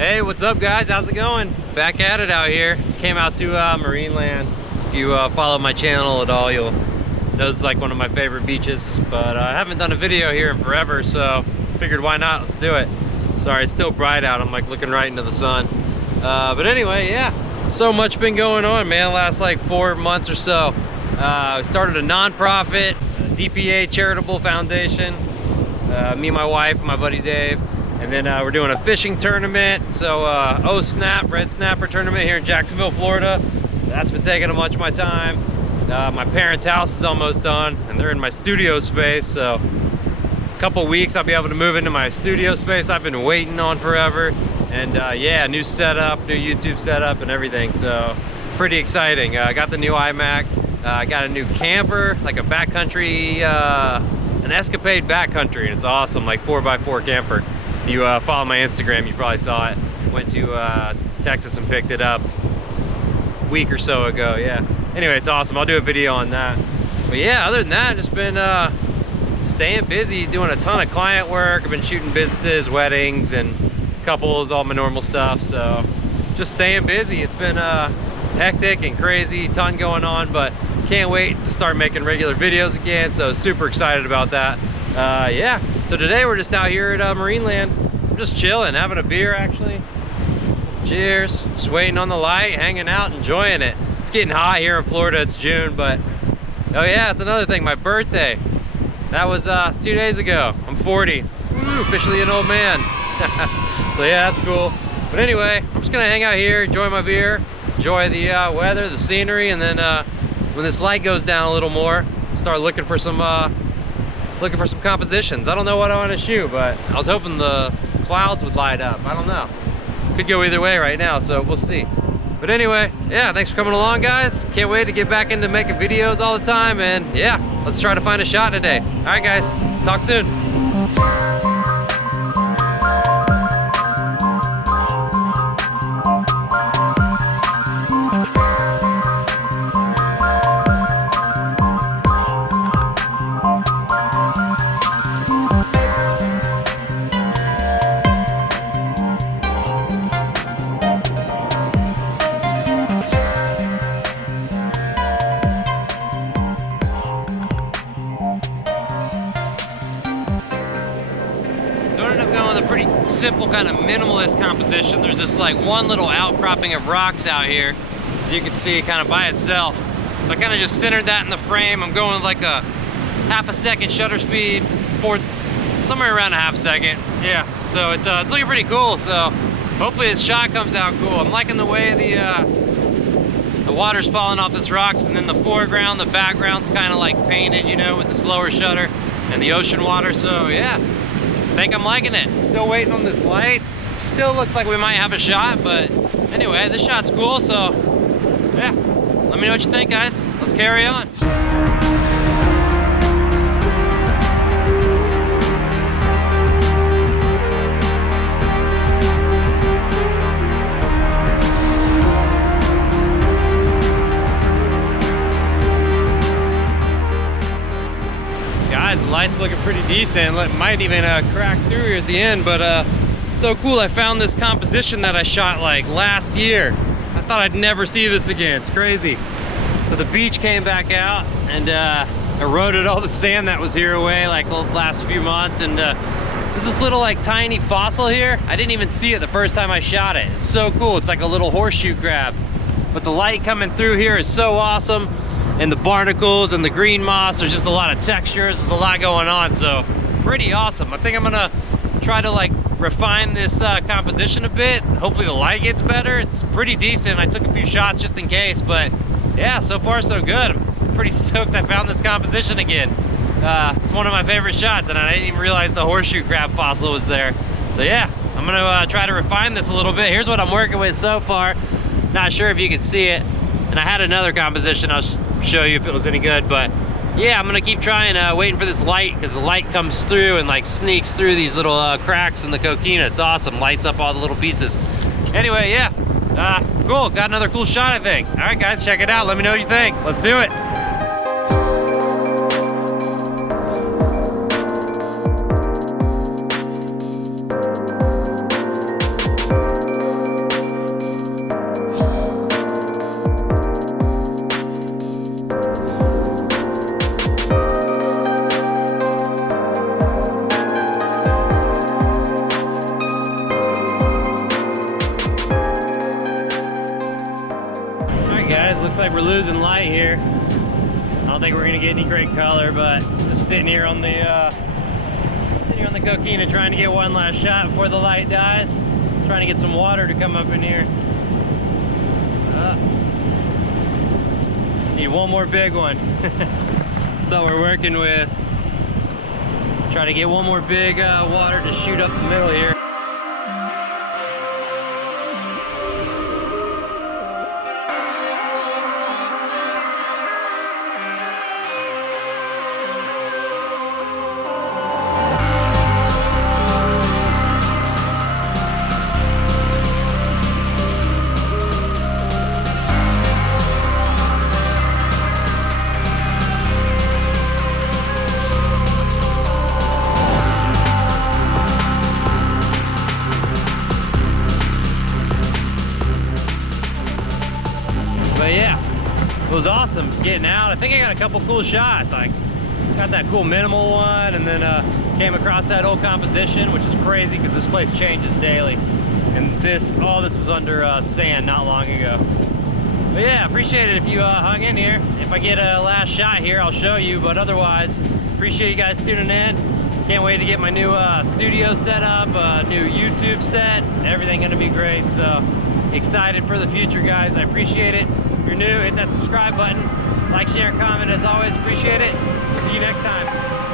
Hey, what's up guys? How's it going? Back at it out here. Came out to Marineland. If you follow my channel at all, you'll know it's like one of my favorite beaches. But I haven't done a video here in forever, so figured why not? Let's do it. Sorry, it's still bright out. I'm like looking right into the sun. But anyway, yeah. So much been going on, man. Last like 4 months or so. I started a non-profit, DPA charitable foundation. Me and my wife and my buddy Dave. And then we're doing a fishing tournament. So snap, red snapper tournament here in Jacksonville, Florida. That's been taking a bunch of my time. My parents' house is almost done and they're in my studio space. So a couple weeks I'll be able to move into my studio space I've been waiting on forever. And yeah, new setup, new YouTube setup and everything. So pretty exciting. I got the new iMac. I got a new camper, like a backcountry, an Escapade backcountry. And it's awesome, like 4x4 camper. If you follow my Instagram, you probably saw it. Went to Texas and picked it up a week or so ago, yeah. Anyway, it's awesome. I'll do a video on that. But yeah, other than that, just been staying busy, doing a ton of client work. I've been shooting businesses, weddings, and couples, all my normal stuff. So just staying busy. It's been hectic and crazy, ton going on, but can't wait to start making regular videos again. So super excited about that. Yeah, so today we're just out here at Marineland. I'm just chilling, having a beer actually. Cheers, just waiting on the light, hanging out, enjoying it. It's getting hot here in Florida, it's June, but oh yeah, it's another thing, my birthday. That was 2 days ago. I'm 40, woo, officially an old man. So yeah, that's cool. But anyway, I'm just gonna hang out here, enjoy my beer, enjoy the weather, the scenery, and then when this light goes down a little more, start looking for some compositions. I don't know what I want to shoot, but I was hoping the clouds would light up. I don't know. Could go either way right now, so we'll see. But anyway, yeah, thanks for coming along, guys. Can't wait to get back into making videos all the time, and yeah, let's try to find a shot today. All right, guys, talk soon. Pretty simple kind of minimalist composition. There's just like one little outcropping of rocks out here, as you can see, kind of by itself. So I kind of just centered that in the frame. I'm going with like a half a second shutter speed, for somewhere around a half second. Yeah, so it's looking pretty cool. So hopefully this shot comes out cool. I'm liking the way the water's falling off this rocks, and then the foreground, the background's kind of like painted, you know, with the slower shutter and the ocean water. So yeah, I think I'm liking it. Still waiting on this light. Still looks like we might have a shot, but anyway, this shot's cool, so yeah. Let me know what you think, guys. Let's carry on. Guys, the light's looking pretty decent. Might even crack through here at the end, but so cool. I found this composition that I shot like last year. I thought I'd never see this again. It's crazy. So the beach came back out and eroded all the sand that was here away like the last few months, and there's this little like tiny fossil here. I didn't even see it the first time I shot it. It's so cool. It's like a little horseshoe crab, but the light coming through here is so awesome. And the barnacles and the green moss, there's just a lot of textures, there's a lot going on, so pretty awesome. I think I'm gonna try to like refine this composition a bit. Hopefully the light gets better. It's pretty decent. I took a few shots just in case, but yeah, so far so good. I'm pretty stoked I found this composition again. It's one of my favorite shots, and I didn't even realize the horseshoe crab fossil was there. So yeah, I'm gonna try to refine this a little bit. Here's what I'm working with so far. Not sure if you can see it. And I had another composition I'll show you if it was any good, but yeah, I'm gonna keep trying, waiting for this light, because the light comes through and like sneaks through these little cracks in the coquina. It's awesome, lights up all the little pieces. Anyway, yeah, cool, got another cool shot, I think. All right, guys, check it out. Let me know what you think. Let's do it. like we're losing light here. I don't think we're gonna get any great color, but just sitting here on the coquina trying to get one last shot before the light dies. Trying to get some water to come up in here. Need one more big one. That's all we're working with. Try to get one more big water to shoot up the middle here. But yeah, it was awesome getting out. I think I got a couple cool shots. I got that cool minimal one, and then came across that old composition, which is crazy because this place changes daily. And all this was under sand not long ago. But yeah, appreciate it if you hung in here. If I get a last shot here, I'll show you. But otherwise, appreciate you guys tuning in. Can't wait to get my new studio set up, new YouTube set. Everything gonna be great. So excited for the future, guys. I appreciate it. If you're new, hit that subscribe button. Like, share, comment. As always, appreciate it. We'll see you next time.